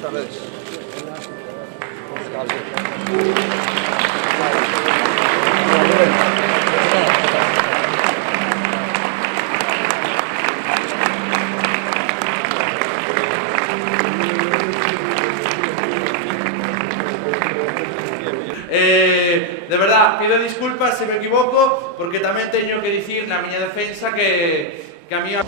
nuestras redes. De verdad, pido disculpas se me equivoco, porque tamén teño que dicir na miña defensa que a mí...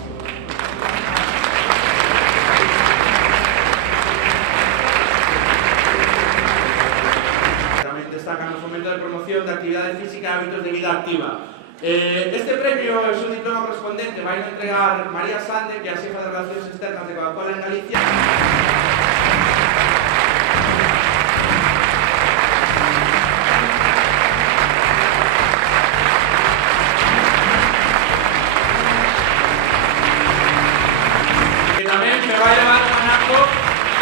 Tamén destacan o fomento de promoción de actividade física e hábitos de vida activa. Este premio é un diploma correspondente, vai a entregar María Sande, que é a xefa de Relacións Externas de Coca-Cola en Galicia. Tamén me vai levar un anaco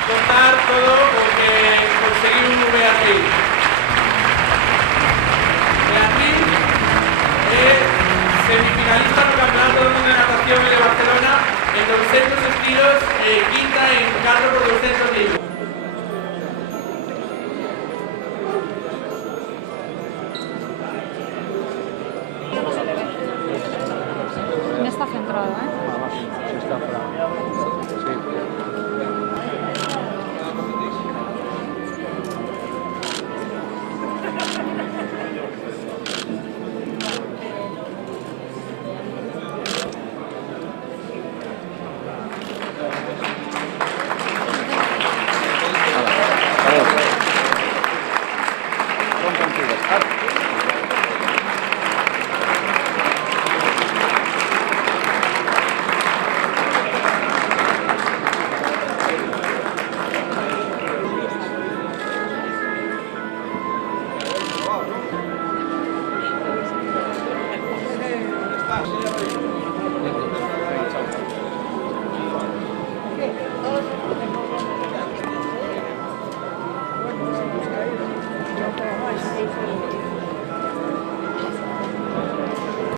contar todo o que conseguiu Beatriz. Beatriz é semifinalista no Campeonato do Mundo de Natación de Barcelona en 200 estilos e quinta en 4x200 libros. No está centrado, ¿eh?